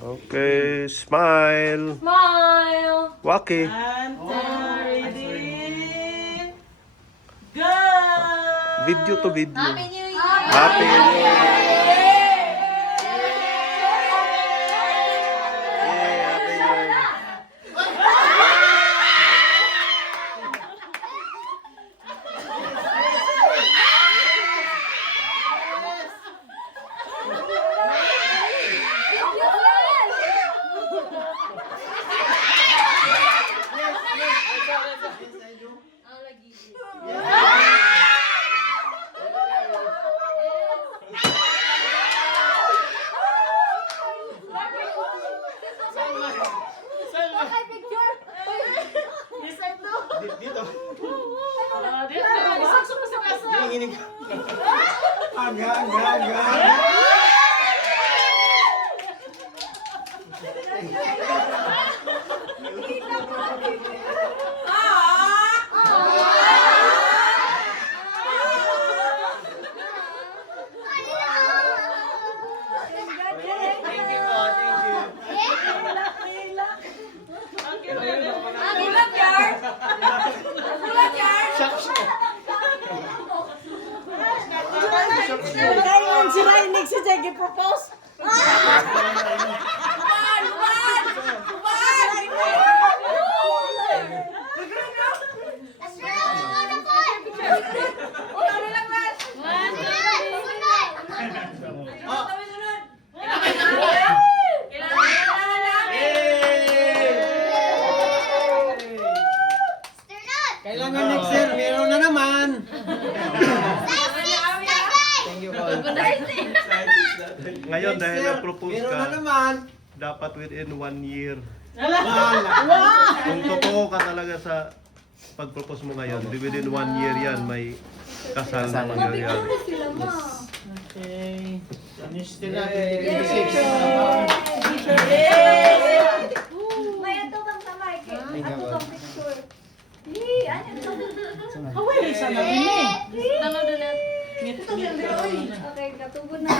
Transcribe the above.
Okay, smile. Smile. Waki. And ready. Go! Video to video. Happy New Year. Happy New Year. Yay, Happy New Year. Dito. Ngayon sila inig si Jackie propose. Kailangan next year, meron na naman. Thank you, Paul. Ngayon dahil na-propose Meron ka, na naman. dapat within 1 year. Wala. Kung totoo ka talaga sa pag-propose mo ngayon, within 1 year yan, may kasal na mangyayari. Okay. Finish nila. May ato kang kamay. Thank you, Ato Paul. kang picture. Hey, ano to? Away, sana ini. Download na. Okay, katubod na.